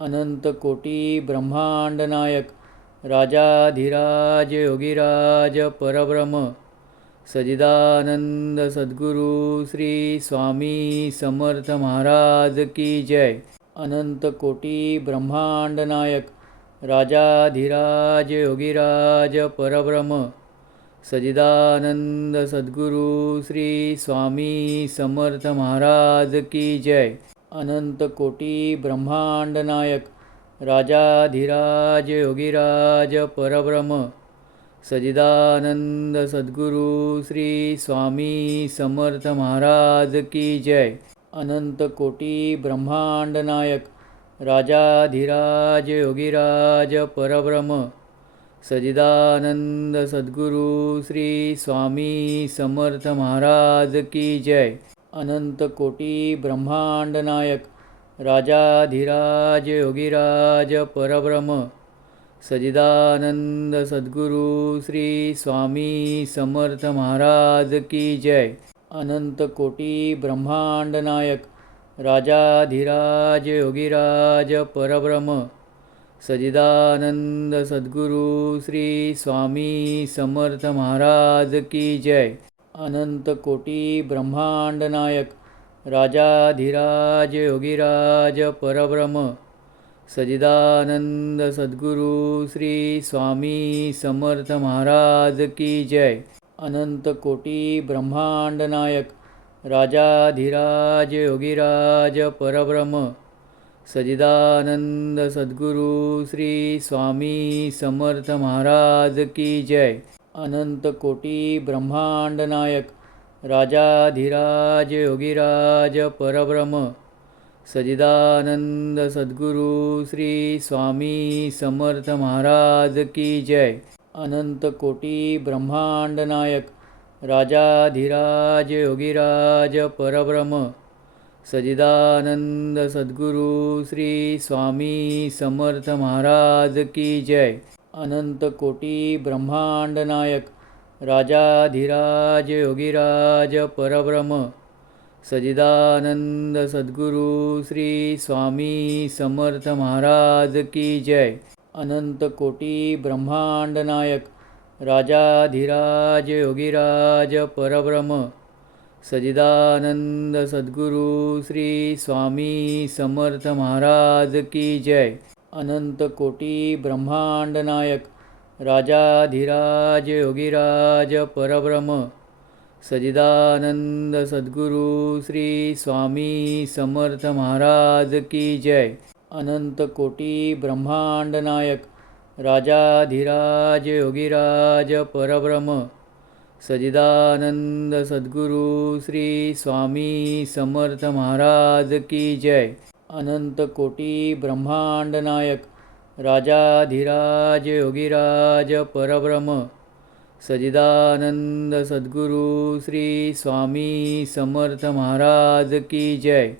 अनंत कोटी ब्रह्मांड नायक राजाधिराज योगीराज परब्रह्म सजिदानंद सद्गुरु श्री स्वामी समर्थ महाराज की जय। अनंत कोटी ब्रह्मांड नायक राजाधिराज योगीराज परब्रह्म सजिदानंद सद्गुरु श्री स्वामी समर्थ महाराज की जय। अनंत कोटी ब्रह्मांड नायक राजाधिराज योगीराज परब्रह्म सजिदानंद सद्गुरु श्री स्वामी समर्थ महाराज की जय। अनंत कोटी ब्रह्मांड नायक राजाधिराज योगीराज परब्रह्म सजिदानंद सद्गुरु श्री स्वामी समर्थ महाराज की जय। अनंत कोटी ब्रह्मांड नायक राजाधिराज योगीराज परब्रह्म सजिदानंद सद्गुरु श्री स्वामी समर्थ महाराज की जय। अनंत कोटी ब्रह्मांड नायक राजाधिराज योगीराज परब्रह्म सजिदानंद सद्गुरु श्री स्वामी समर्थ महाराज की जय। अनंत कोटी ब्रह्मांड नायक राजाधिराज योगीराज परब्रह्म सजिदानंद सद्गुरु श्री स्वामी समर्थ महाराज की जय। अनंत कोटी ब्रह्मांड नायक राजाधिराज योगीराज परब्रह्म सजिदानंद सद्गुरु श्री स्वामी समर्थ महाराज की जय। अनंत कोटी ब्रह्मांड नायक राजाधिराज योगीराज परब्रह्म सजिदानंद सद्गुरु श्री स्वामी समर्थ महाराज की जय। अनंत कोटी ब्रह्मांड नायक राजाधिराज योगीराज परब्रह्म सजिदानंद सद्गुरु श्री स्वामी समर्थ महाराज की जय। अनंत कोटी ब्रह्मांड नायक राजाधिराज योगीराज परब्रह्म सजिदानंद सद्गुरु श्री स्वामी समर्थ महाराज की जय। अनंत कोटी ब्रह्मांड नायक राजाधिराज योगीराज परब्रह्म सजिदानंद सद्गुरु श्री स्वामी समर्थ महाराज की जय। अनंत कोटी ब्रह्मांड नायक राजाधिराज योगीराज परब्रह्म सजिदानंद सद्गुरु श्री स्वामी समर्थ महाराज की जय। अनंत कोटी ब्रह्मांड नायक राजाधिराज योगीराज परब्रह्म सजिदानंद सद्गुरु श्री स्वामी समर्थ महाराज की जय। अनंत कोटी ब्रह्मांड नायक राजाधिराज योगीराज परब्रह्म सजिदानंद सद्गुरु श्री स्वामी समर्थ महाराज की जय।